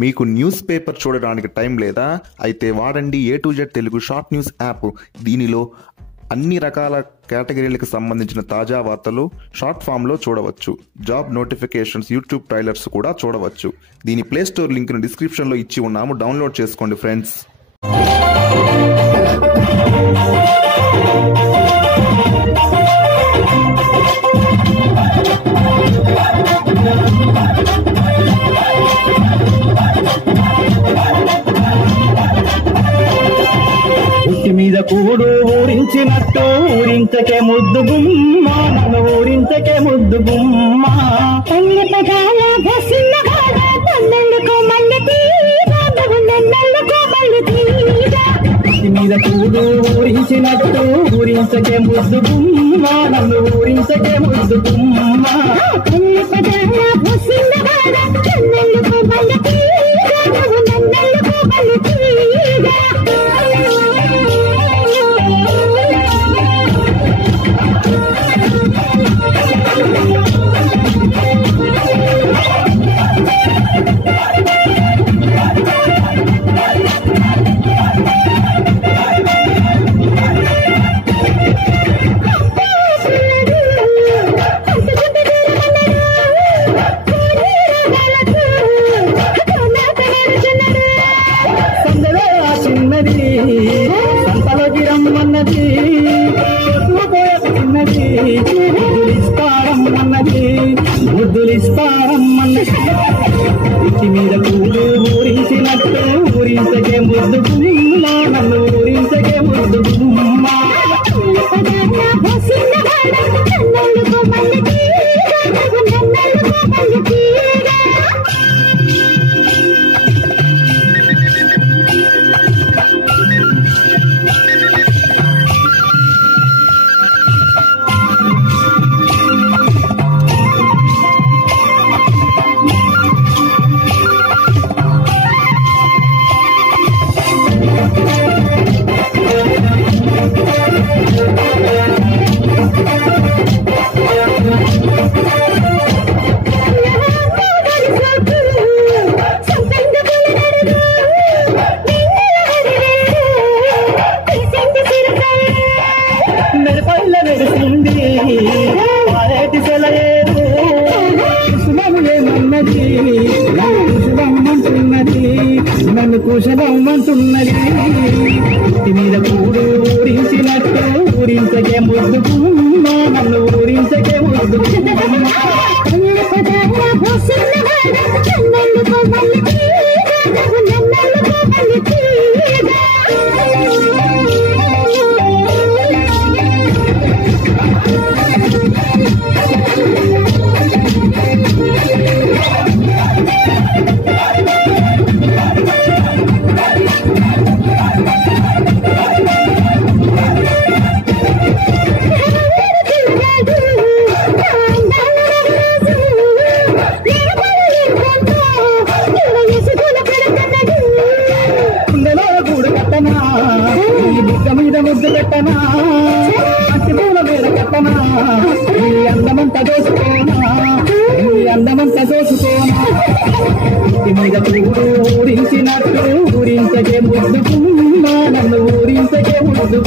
మీకు news paper చూడడానికి time లేదా? అయితే వాడండి A to Z Telugu short news app దీనిలో అన్ని రకాల కేటగిరీలకు సంబంధించిన తాజా వార్తలు షార్ట్ ఫామ్లో చూడవచ్చు. జాబ్ నోటిఫికేషన్స్ యూట్యూబ్ ట్రైలర్స్ కూడా చూడవచ్చు. దీని ప్లే స్టోర్ లింక్ను డిస్క్రిప్షన్లో ఇచ్చి ఉన్నాము. డౌన్లోడ్ చేసుకోండి ఫ్రెండ్స్ కూడు ఊరించినట్టు ఊరించకే ముద్దు గుమ్మ నన్ను ఊరించకే ముద్దు గుమ్మ. మీద కూడు ఊరించినట్టు ఊరించకే ముద్దు గుమ్మ నన్ను ఊరించకే ముద్దు గుమ్మ. గుమ్మ నన్ను ఊరించకే ముద్దు ఏమన్నది కుసుమమ్మంటున్నది నన్ను కుశలమ్మంటున్నది ఇంటి మీద కూడు ఊరించినట్టు ఊరించకే ముద్దు నన్ను ఊరించకే ముద్దు కట్టనా ఈ దోసుకోనా ఈ అందమంతా దోసుకోనా ఇంటి మీద కూడు ఊరించినట్టు ఊరించకే ముద్దు నన్ను ఊరించకే ముద్దు